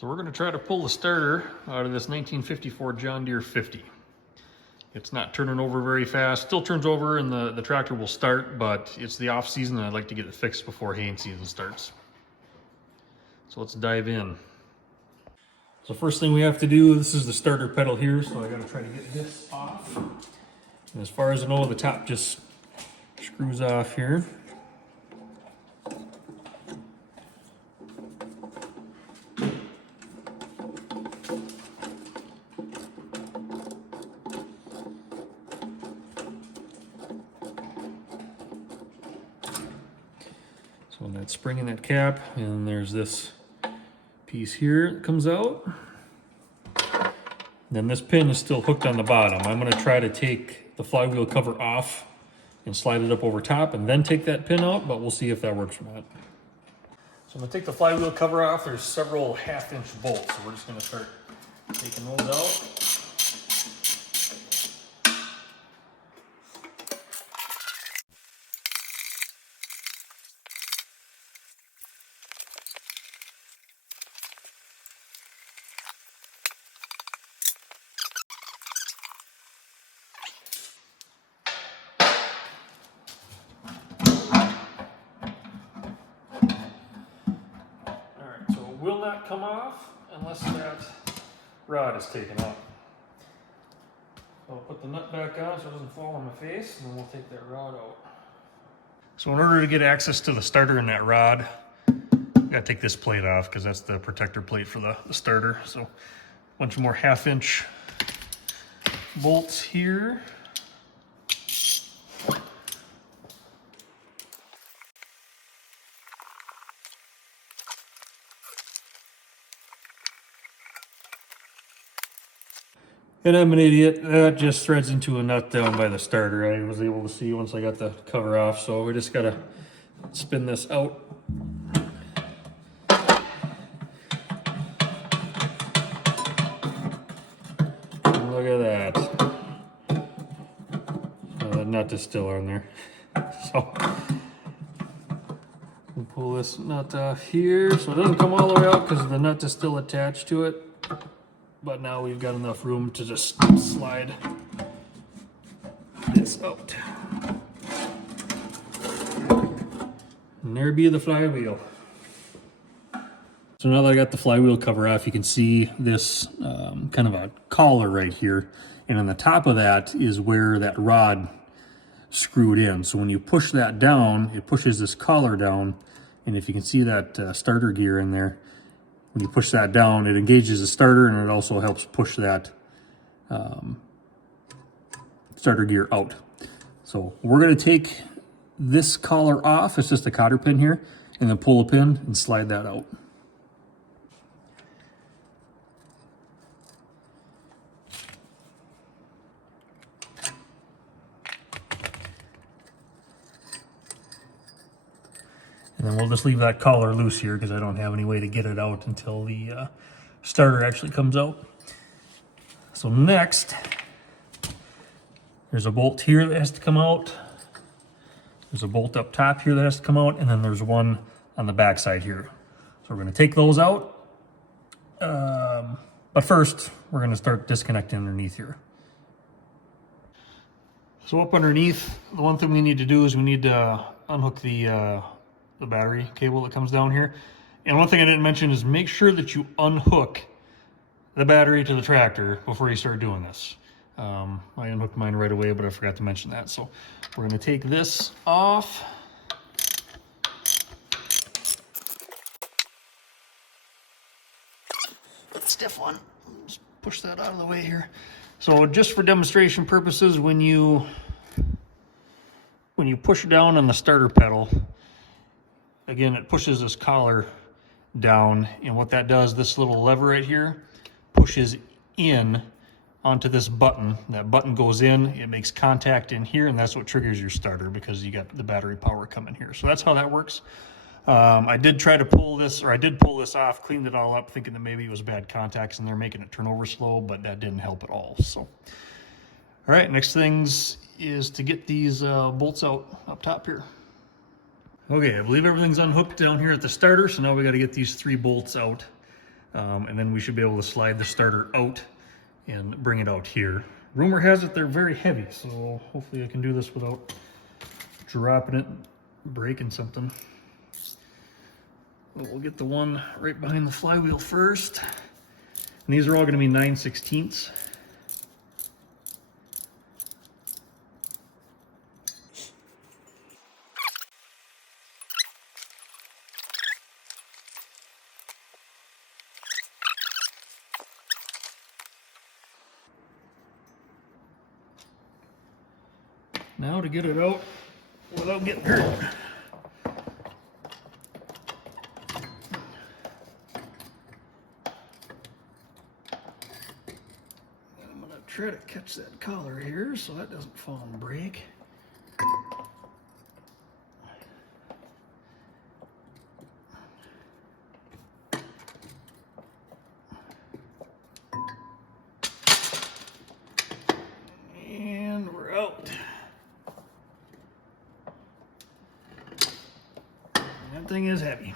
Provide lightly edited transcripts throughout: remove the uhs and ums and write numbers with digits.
So we're going to try to pull the starter out of this 1954 John Deere 50. It's not turning over very fast. Still turns over and the tractor will start, but it's the off season and I'd like to get it fixed before haying season starts. So let's dive in. So first thing we have to do, this is the starter pedal here, so I got to try to get this off. And as far as I know, the top just screws off here. So that spring in that cap, and there's this piece here that comes out. Then this pin is still hooked on the bottom. I'm going to try to take the flywheel cover off and slide it up over top and then take that pin out, but we'll see if that works or not. So I'm going to take the flywheel cover off. There's several 1/2-inch bolts, so we're just going to start taking those out. Will not come off unless that rod is taken out. So I'll put the nut back on so it doesn't fall on my face, and then we'll take that rod out. So in order to get access to the starter and that rod, I gotta take this plate off because that's the protector plate for the starter. So a bunch more 1/2-inch bolts here. And I'm an idiot. That just threads into a nut down by the starter. I was able to see once I got the cover off, so we just gotta spin this out. And look at that. Oh, that nut is still on there. So we'll pull this nut off here so it doesn't come all the way out because the nut is still attached to it. But now we've got enough room to just slide this out. And there be the flywheel. So now that I got the flywheel cover off, you can see this kind of a collar right here. And on the top of that is where that rod screwed in. So when you push that down, it pushes this collar down. And if you can see that starter gear in there, when you push that down, it engages the starter and it also helps push that starter gear out. So we're going to take this collar off, it's just a cotter pin here, and then pull a pin and slide that out. And then we'll just leave that collar loose here because I don't have any way to get it out until the starter actually comes out. So next, there's a bolt here that has to come out. There's a bolt up top here that has to come out, and then there's one on the back side here. So we're going to take those out. But first, we're going to start disconnecting underneath here. So up underneath, the one thing we need to do is we need to unhook the battery cable that comes down here. And one thing I didn't mention is make sure that you unhook the battery to the tractor before you start doing this. I unhooked mine right away, but I forgot to mention that. So we're going to take this off. Stiff one. Just push that out of the way here. So just for demonstration purposes, when you push down on the starter pedal, again, it pushes this collar down, and what that does, this little lever right here pushes in onto this button. That button goes in, it makes contact in here, and that's what triggers your starter because you got the battery power coming here. So that's how that works. I did try to pull this, or I did pull this off, cleaned it all up, thinking that maybe it was bad contacts and they're making it turn over slow, but that didn't help at all. So, all right, next things is to get these bolts out up top here. Okay, I believe everything's unhooked down here at the starter, so now we got to get these 3 bolts out. And then we should be able to slide the starter out and bring it out here. Rumor has it they're very heavy, so hopefully I can do this without dropping it, breaking something. We'll get the one right behind the flywheel first. And these are all going to be 9/16. Now to get it out without getting hurt. I'm going to try to catch that collar here so that doesn't fall and break. And we're out. That thing is heavy.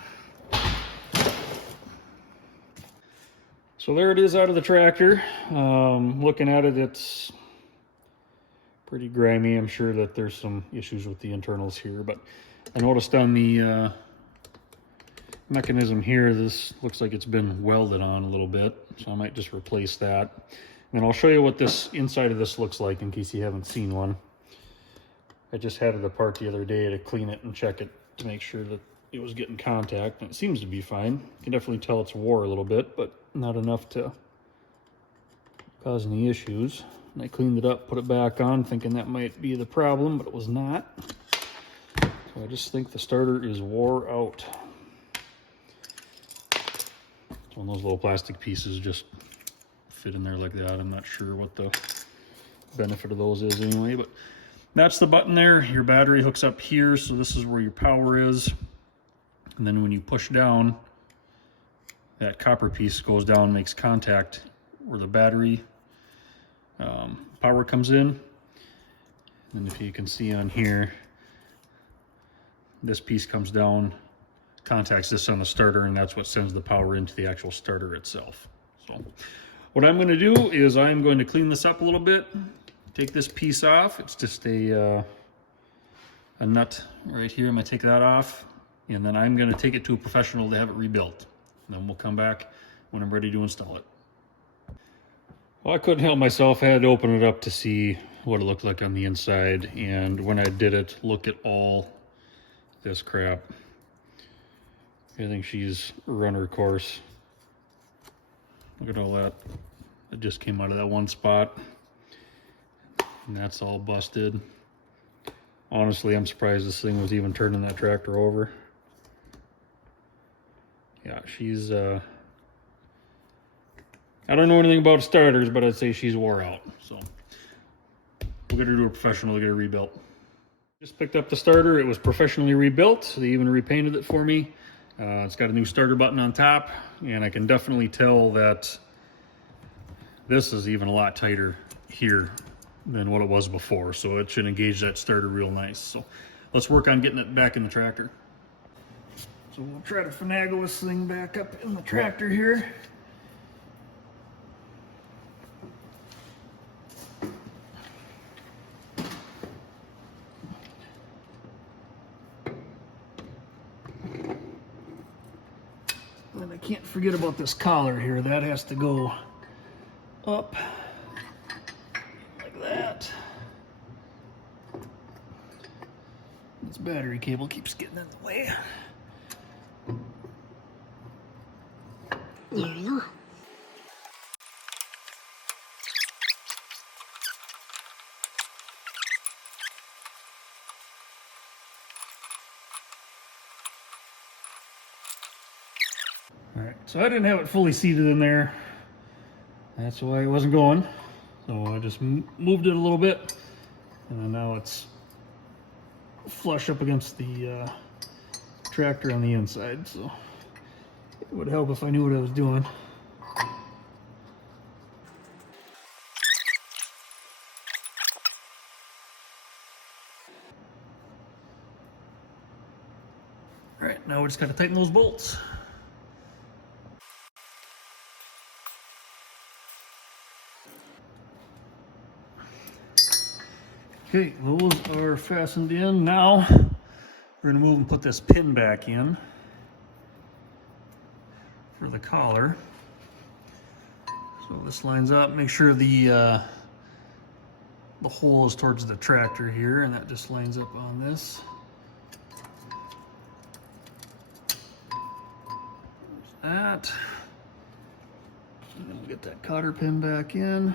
So there it is out of the tractor. Looking at it, it's pretty grimy. I'm sure that there's some issues with the internals here, but I noticed on the mechanism here, this looks like it's been welded on a little bit, so I might just replace that. And then I'll show you what this inside of this looks like in case you haven't seen one. I just had it apart the other day to clean it and check it to make sure that it was getting contact, and it seems to be fine. You can definitely tell it's wore a little bit, but not enough to cause any issues. And I cleaned it up, put it back on, thinking that might be the problem, but it was not. So I just think the starter is wore out. It's one of those little plastic pieces just fit in there like that. I'm not sure what the benefit of those is anyway, but that's the button there. Your battery hooks up here, so this is where your power is. And then when you push down, that copper piece goes down, makes contact where the battery power comes in. And if you can see on here, this piece comes down, contacts this on the starter, and that's what sends the power into the actual starter itself. So what I'm going to do is I'm going to clean this up a little bit, take this piece off. It's just a nut right here. I'm going to take that off, and then I'm going to take it to a professional to have it rebuilt. And then we'll come back when I'm ready to install it. Well, I couldn't help myself. I had to open it up to see what it looked like on the inside. And when I did it, look at all this crap. I think she's run her course. Look at all that. It just came out of that one spot. And that's all busted. Honestly, I'm surprised this thing was even turning that tractor over. Yeah, she's, I don't know anything about starters, but I'd say she's wore out. So we'll get her to a professional to get her rebuilt. Just picked up the starter. It was professionally rebuilt. They even repainted it for me. It's got a new starter button on top, and I can definitely tell that this is even a lot tighter here than what it was before. So it should engage that starter real nice. So let's work on getting it back in the tractor. So we'll try to finagle this thing back up in the tractor here. And I can't forget about this collar here. That has to go up like that. This battery cable keeps getting in the way. There you go. All right, so I didn't have it fully seated in there. That's why it wasn't going. So I just moved it a little bit, and then now it's flush up against the tractor on the inside. So it would help if I knew what I was doing. All right, now we just got to tighten those bolts. Okay, those are fastened in. Now we're going to move and put this pin back in for the collar. So this lines up. Make sure the hole is towards the tractor here, and that just lines up on this. There's that. And then we'll get that cotter pin back in.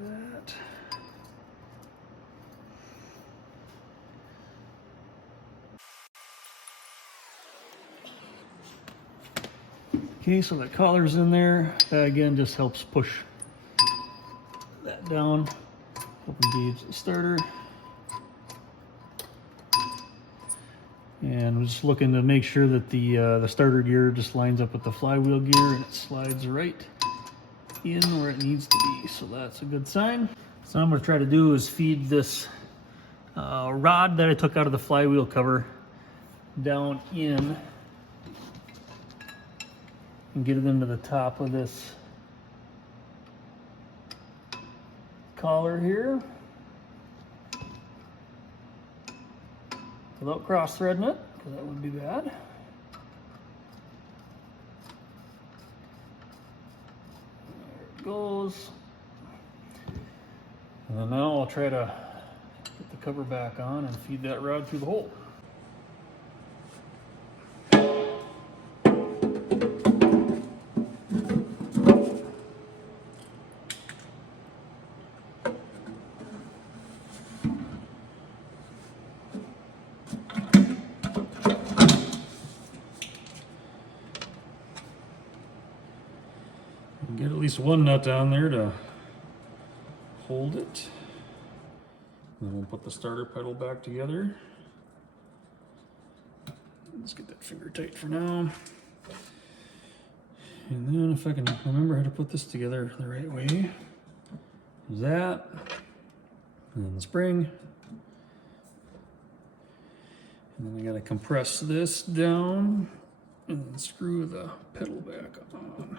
That. Okay, so that collar's in there. That again just helps push that down, help engage the starter. And we're just looking to make sure that the starter gear just lines up with the flywheel gear and it slides right in where it needs to be. So that's a good sign. So what I'm going to try to do is feed this rod that I took out of the flywheel cover down in and get it into the top of this collar here without cross-threading it, because that would be bad. There it goes. And then now I'll try to get the cover back on and feed that rod through the hole. Get at least one nut down there to hold it. And then we'll put the starter pedal back together. Let's get that finger tight for now. And then if I can remember how to put this together the right way, there's that. And then the spring. And then I gotta compress this down and then screw the pedal back on.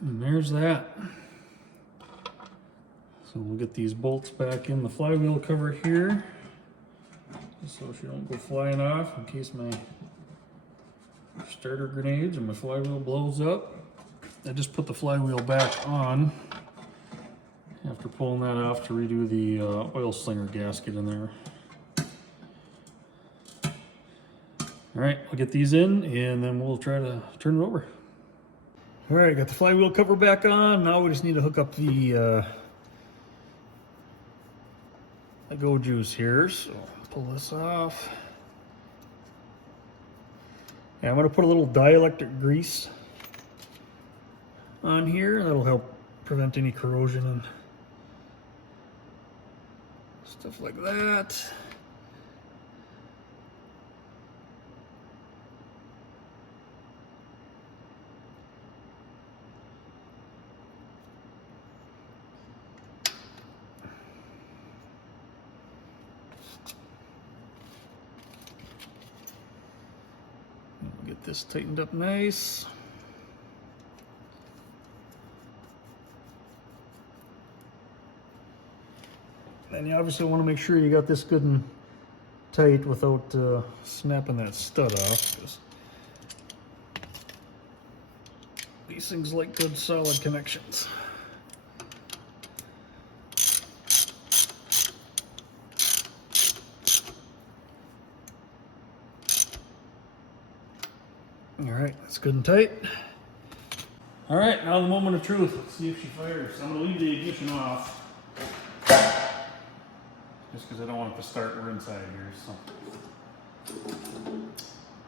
And there's that. So we'll get these bolts back in the flywheel cover here, just so she don't go flying off in case my starter grenades and my flywheel blows up. I just put the flywheel back on after pulling that off to redo the oil slinger gasket in there. All right, we'll get these in and then we'll try to turn it over. All right, got the flywheel cover back on. Now we just need to hook up the go juice here. So pull this off. Yeah, I'm going to put a little dielectric grease on here. That'll help prevent any corrosion and stuff like that. Get this tightened up nice. And you obviously want to make sure you got this good and tight without snapping that stud off, because these things like good solid connections. All right, that's good and tight. All right, now the moment of truth. Let's see if she fires. I'm gonna leave the ignition off, just because I don't want it to start. We're inside here, so.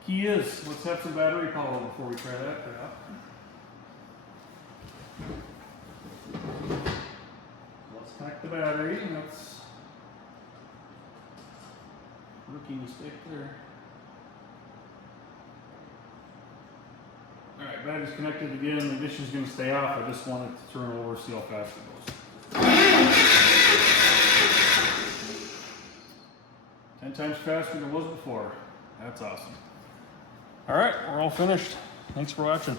Key is, let's have some battery power before we try that crap. Let's connect the battery, and that's rookie mistake there. All right, battery's connected again. The ignition's going to stay off. I just wanted to turn it over, see how fast it goes. 10 times faster than it was before. That's awesome. All right, we're all finished. Thanks for watching.